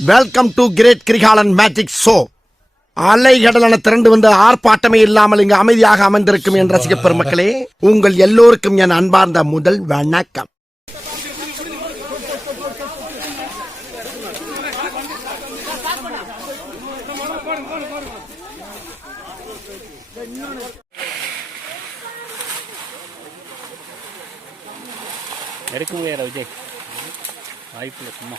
Welcome to great Kirikalan magic show அலைகடலான திரண்டு வந்து ஆர்ப்பாட்டமே இல்லாமல் இங்கு அமைதியாக அமர்ந்திருக்கும் என் ரசிக பெருமக்களே உங்கள் எல்லோருக்கும் என் அன்பார்ந்த முதல் வணக்கம். எடுக்க முடியாத விஜய்? வாய்ப்பில்லை சும்மா.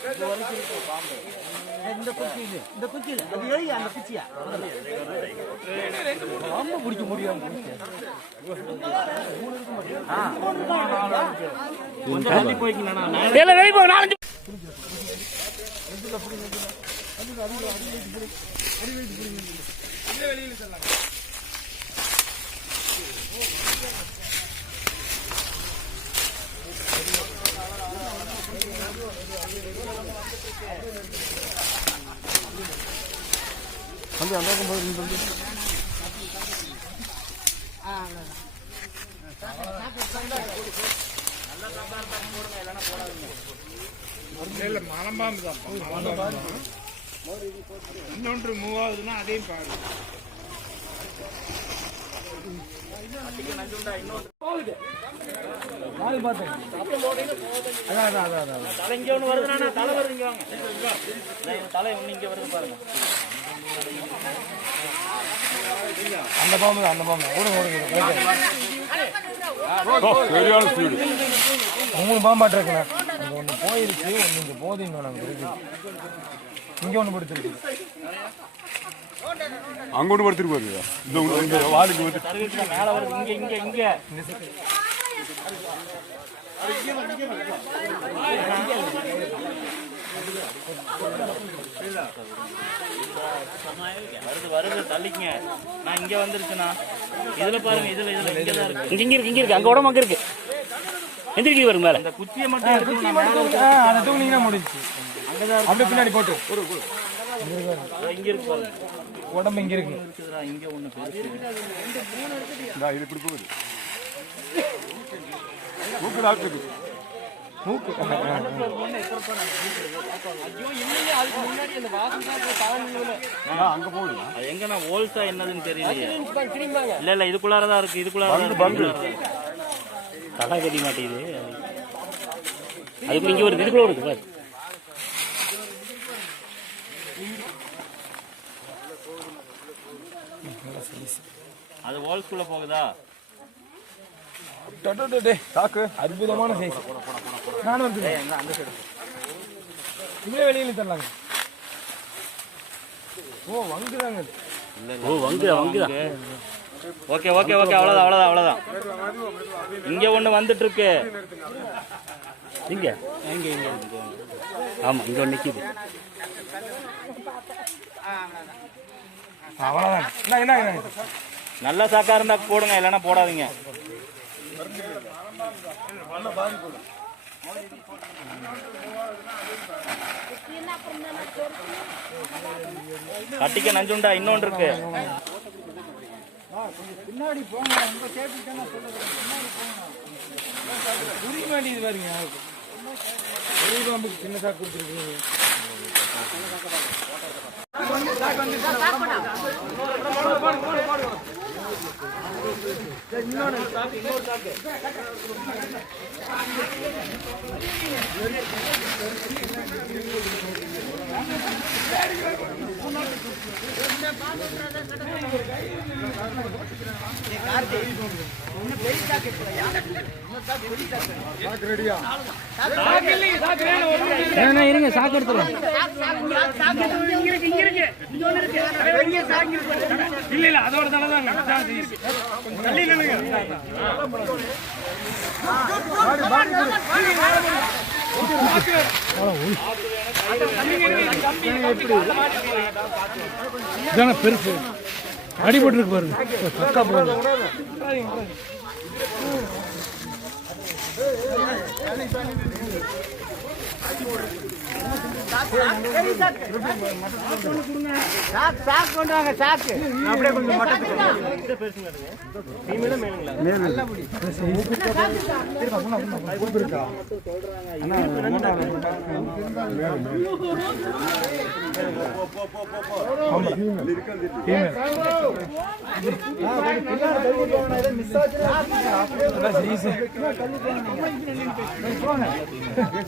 ஏய், ஏய், அப்படி, பின்னாடி போயிருங்க. குழந்தைய கொடு, பின்னாடி போயிருங்க. குழந்தைய கூட்டிட்டு போங்க. வெளிய போங்கப்பா வந்து ஒன் மலம்பாம்பு தான் இன்னொன்று மூவாவதுன்னா அதையும் பாரு தலை இங்க ஒண்ணு வருதுண்ணா தலை வருது இங்க வாங்க தலை இங்க வருது பாருங்க அந்த பாம்பு அந்த பாம்பு ஓடுங்க ஓடுங்க மூணு பாம்பாட்டு இருக்குண்ணே அங்கே ஒன்று போயிருச்சு ஒன்று இங்கே போகுது இன்னொன்று அங்கே இங்கே ஒன்று படுத்துருக்கு அங்கோட்டு படுத்துட்டு போகுது இந்த இந்த வாளுக்கு வந்து வருது வருது வருது தள்ளிக்கங்க நான் இங்க வந்துருச்சுண்ணா இதுல பாருங்க இதுல இதுல இங்க தான் இருக்கு இங்க இருக்கு இங்க இருக்கு அங்க உடம்பு அங்க இருக்கு எந்திரிக்கி வருங்க மேல இந்த குச்சியை மட்டும் எடுத்து மேல அதை தூங்கினீங்கன்னா முடிஞ்சு அப்படியே பின்னாடி போட்டு இங்க இருக்கு உடம்பு இங்கே இருக்கு. இங்க ஒண்ணு இது இப்படி போகுது. மூக்கு டாக்டருக்கு மூக்கு. அங்க போகுது. அது எங்கண்ணா ஓல்ஸா என்னதுன்னு தெரியலையே. இல்ல இல்ல இதுக்குள்ளாரதான் இருக்கு இதுக்குள்ளாரதான் இருக்கு. தலை கட்டி மாட்டேங்குது. அதுக்குள்ள இங்க வருது இதுக்குள்ள வருது பாரு. அது ஓல்ஸ்குள்ள போகுதா? தாக்கு அற்புதமான சைஸ் நானும் வந்து இங்கே வெளியில தரலாங்க. ஓ வங்குதாங்க. ஓ வங்குதா வங்குதா? Okay okay okay. அவ்வளவுதான் அவ்வளவுதான் அவ்வளவுதான். இங்க ஒண்ணு வந்துட்டு இருக்கு இங்க? இங்க இங்க இங்க. ஆமா இங்க ஒண்ணு நிக்குது. அவ்வளோதான் என்ன என்ன என்ன? நல்ல சாக்கா இருந்தா போடுங்க இல்லைன்னா போடாதீங்க. கட்டிக்க நஞ்சுண்டா இன்னொன்று இருக்கு. புரிய வேண்டியது பாருங்க பெரிய பாம்புக்கு சின்ன சாக்கு கொடுத்துருக்கு இருங்க சாக்கு எடுத்துருவோம். இல்ல இல்ல அதோட தலை தான் தள்ளி இதான பெருசு. அடிபட்டு இருக்கு பாருங்க. பக்கா போகுது.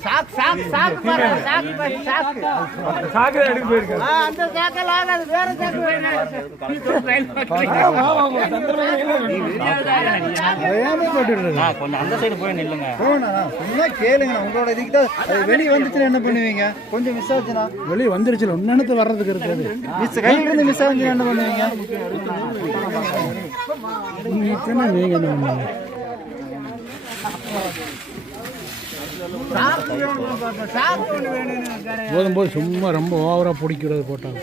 சாக்கு சாக்கு சாக்கு பாருங்க சாக்கு பாரு, சாக்கு சாக்கு எடுக்க போயிருக்காரு. ஆ, அந்த சாக்கெல்லாம் ஆகாது வேற சாக்கு வேணும். ஆ, கொஞ்சம் அந்த சைடு போய் நில்லுங்க. சும்மா கேளுங்க உங்களோட இதுக்கு தான் வெளியே வந்துச்சுன்னா என்ன பண்ணுவீங்க? கொஞ்சம் மிஸ் ஆச்சுன்னா? வெளியே வந்துருச்சு ஒன்னு வர்றதுக்கு இருக்காது மிஸ் கையில இருந்து மிஸ் ஆச்சுன்னா என்ன பண்ணுவீங்க? நீங்க என்ன பண்ணுவீங்க சாக்கு வேணும் பாப்பா, சாக்கு ஒண்ணு வேணும் போதும். போது சும்மா ரொம்ப ஓவரா பிடிக்கிறது போட்டாங்க.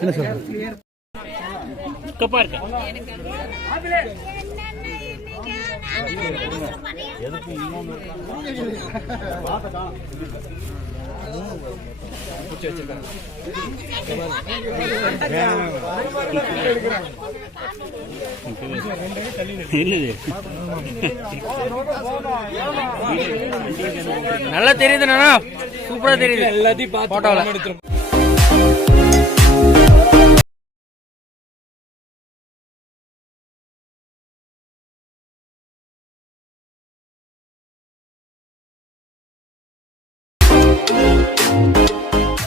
என்ன சொல்றது கப்பா இருக்க? நல்லா தெரியுதுண்ணா சூப்பரா தெரியுது. எல்லாத்தையும் போட்டோல